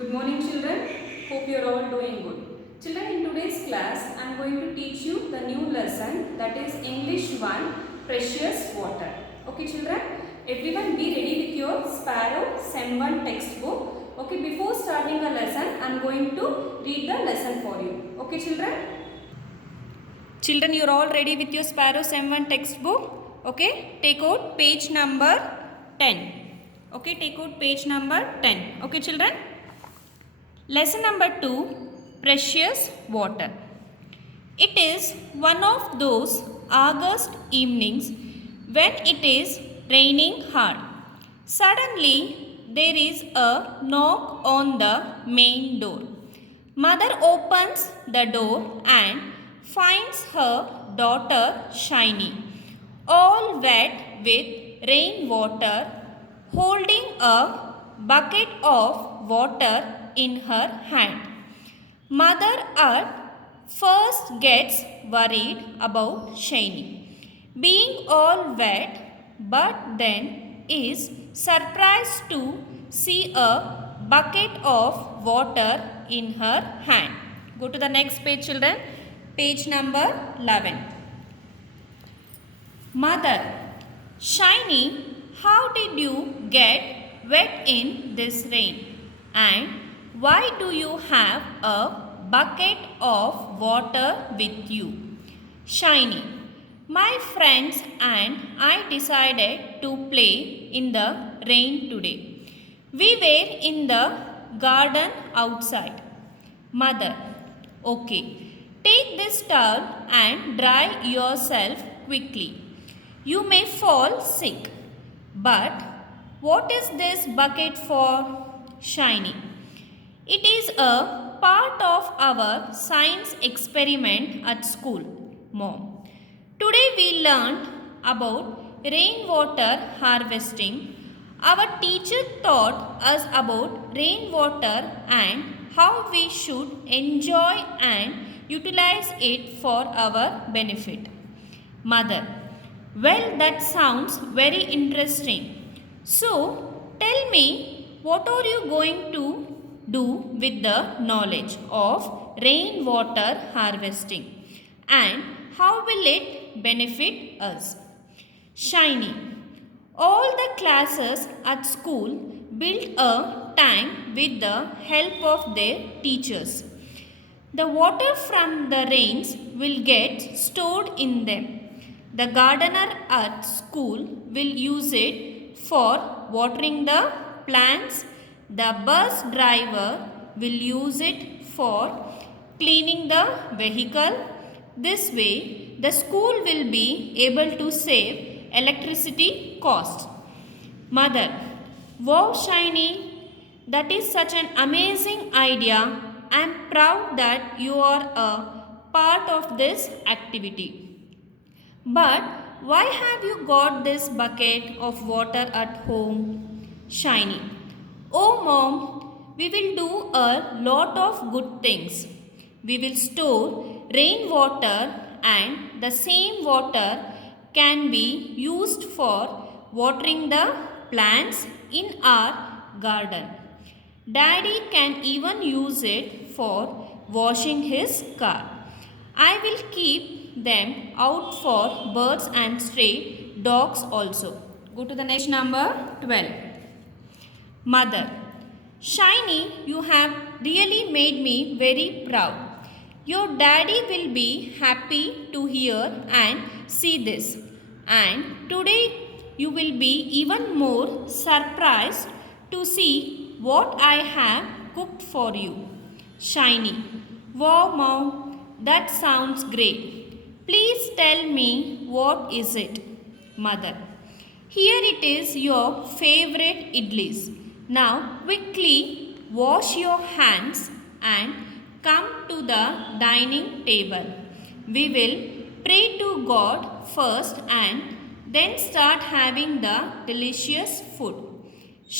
Good morning children. Hope you are all doing good. Children, in today's class I am going to teach you the new lesson, that is English 1, Precious Water. Okay children, everyone be ready with your Sparrow Sem 1 textbook. Okay, before starting the lesson I am going to read the lesson for you. Okay children? Children, you are all ready with your Sparrow Sem 1 textbook. Okay, take out page number 10. Okay, take out page number 10. Okay children? Lesson number 2, Precious Water. It is one of those August evenings when it is raining hard. Suddenly, there is a knock on the main door. Mother opens the door and finds her daughter Shiny, all wet with rainwater, holding a bucket of water in her hand. Mother at first gets worried about Shiny being all wet, but then is surprised to see a bucket of water in her hand. Go to the next page children, page number 11. Mother: Shiny, how did you get wet in this rain? And why do you have a bucket of water with you? Shiny: my friends and I decided to play in the rain today. We were in the garden outside. Mother: okay, take this towel and dry yourself quickly. You may fall sick. But what is this bucket for? Shiny: it is a part of our science experiment at school, Mom. Today we learned about rainwater harvesting. Our teacher taught us about rainwater and how we should enjoy and utilize it for our benefit. Mother: well, that sounds very interesting. So, tell me, what are you going to do with the knowledge of rainwater harvesting and how will it benefit us? Shiny: all the classes at school built a tank with the help of their teachers. The water from the rains will get stored in them. The gardener at school will use it for watering the plants. The bus driver will use it for cleaning the vehicle. This way, the school will be able to save electricity costs. Mother: wow, Shiny, that is such an amazing idea. I am proud that you are a part of this activity. But why have you got this bucket of water at home? Shiny: oh Mom, we will do a lot of good things. We will store rainwater and the same water can be used for watering the plants in our garden. Daddy can even use it for washing his car. I will keep them out for birds and stray dogs also. Go to the next number 12. Mother: Shiny, you have really made me very proud. Your daddy will be happy to hear and see this. And today you will be even more surprised to see what I have cooked for you. Shiny: wow Mom, that sounds great. Please tell me, what is it? Mother: here it is, your favorite idlis. Now quickly wash your hands and come to the dining table. We will pray to God first and then start having the delicious food.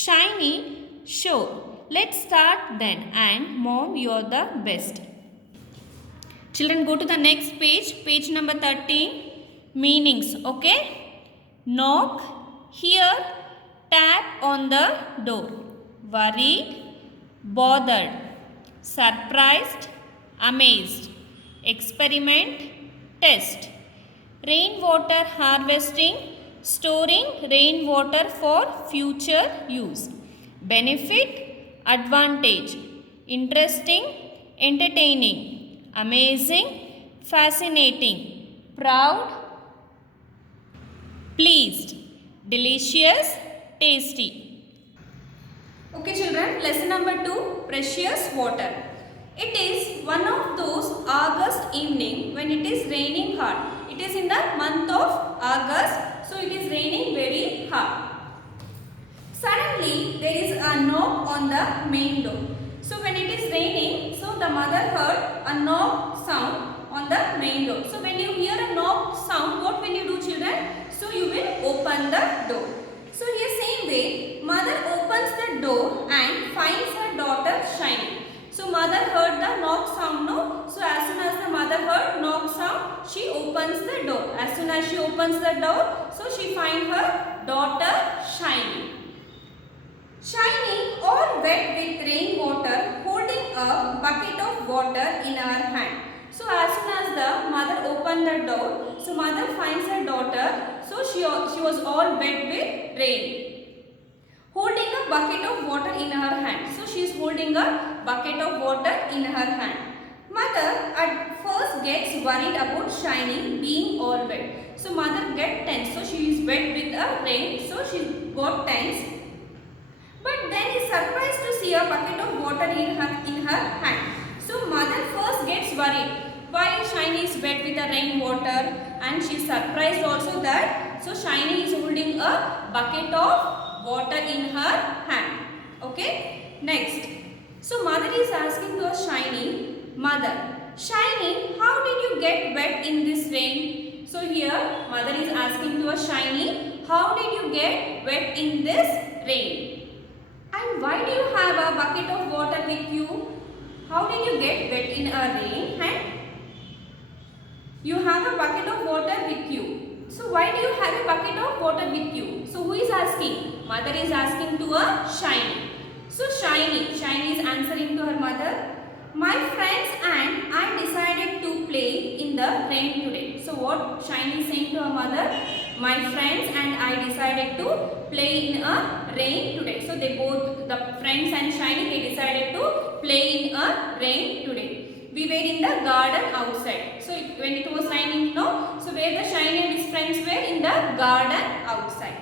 Shiny: sure, let's start then, and Mom, you're the best. Children, go to the next page, page number 13, meanings, okay? Knock, hear, tap on the door. Worried, bothered, surprised, amazed, experiment, test. Rainwater harvesting, storing rainwater for future use. Benefit, advantage, interesting, entertaining, amazing, fascinating, proud, pleased, delicious, tasty. Okay children, lesson number 2, precious water. It is one of those August evening when it is raining hard. It is in the month of August, so it is raining very hard. Suddenly there is a knock on the main door. So when it is raining, so the mother heard a knock sound on the main door. So when you hear a knock sound, what will you do children? So you will open the door. So here same way, mother opens the door and finds her daughter shining. So mother heard the knock sound, no? So as soon as the mother heard knock sound, she opens the door. As soon as she opens the door, so she finds her daughter shining. Shining all wet with rainwater, holding a bucket of water in her hand. So as soon as the mother opened the door, so mother finds her daughter, so she was all wet with rain, holding a bucket of water in her hand. So she is holding a bucket of water in her hand. Mother at first gets worried about Shiny being all wet. So mother gets tense. So she is wet with a rain. So she got tense. But then is surprised to see a bucket of water in her hand. So mother first gets worried why Shiny is wet with the rainwater, and she is surprised also that so Shiny is holding a bucket of water in her hand. Okay. Next. So mother is asking to a Shiny, mother, Shiny, how did you get wet in this rain? So here mother is asking to a Shiny, how did you get wet in this rain? And why do you have a bucket of water with you? How did you get wet in a rain? And you have a bucket of water with you. So why do you have a bucket of water with you? So who is asking? Mother is asking to a Shiny. So Shiny is answering to her mother, my friends and I decided to play in the rain today. So what Shiny is saying to her mother? My friends and I decided to play in a rain today. So they both, the friends and Shiny, they decided to play in a rain today. We were in the garden outside. So when it was raining, no? So where the Shiny and his friends were in the garden outside.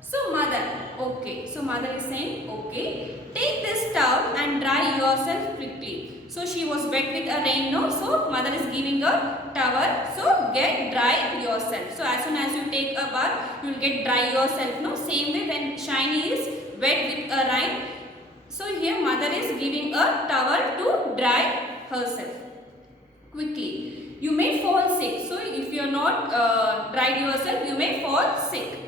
So mother, okay. So mother is saying, okay, take this towel and dry yourself quickly. So she was wet with a rain, no? So mother is giving a towel. So get dry yourself. So as soon as you take a bath, you will get dry yourself, no? Same way when Shiny is wet with a rain. So here mother is giving a towel to dry herself quickly. You may fall sick. So if you are not dried yourself, you may fall sick.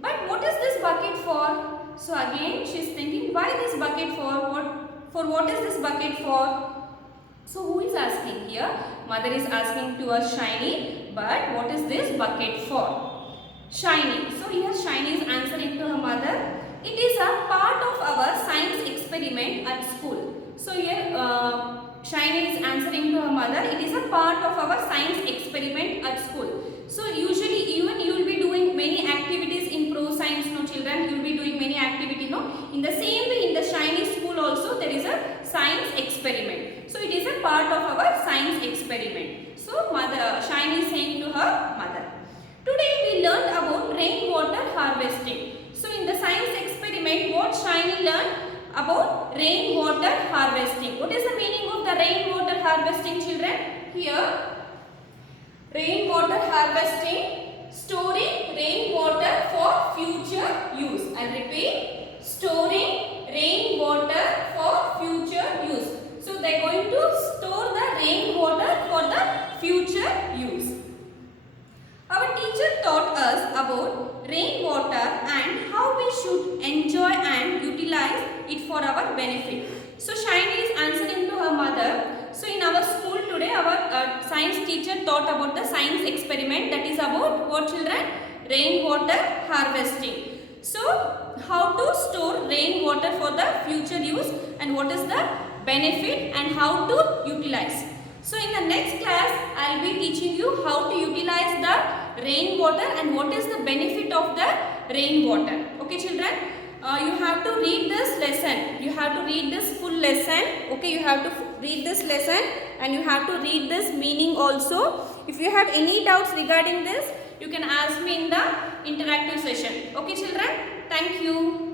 But what is this bucket for? So again she is thinking, why this bucket for? What is this bucket for? So who is asking here? Mother is asking to a Shiny, but what is this bucket for? Shiny. So here Shiny is answering to her mother, it is a part of our science experiment at school. So here Shiny is answering to her mother, it is a part of our science experiment at school. So usually even you will be doing many activities in pro science, no children, you will be doing many activities, no. In the same way in the Shiny school also there is a science experiment. So it is a part of our science experiment. So mother, Shiny is saying to her mother, today we learned about rainwater harvesting. So in the science experiment, what Shiny learned? About rainwater harvesting. What is the meaning of the rainwater harvesting, children? Here, rainwater harvesting, storing rainwater for future use. I repeat, storing rainwater for future use. So they are going to store the rainwater for the future use. Our teacher taught us about rainwater and how we should enjoy and utilize it for our benefit. So Shiny is answering to her mother. So in our school today, our science teacher taught about the science experiment, that is about what, children? Rainwater harvesting. So how to store rainwater for the future use and what is the benefit and how to utilize. So in the next class, I will be teaching you how to utilize the rainwater and what is the benefit of the rainwater. Okay children, you have to read this lesson. You have to read this full lesson. Okay, you have to read this lesson and you have to read this meaning also. If you have any doubts regarding this, you can ask me in the interactive session. Okay children, thank you.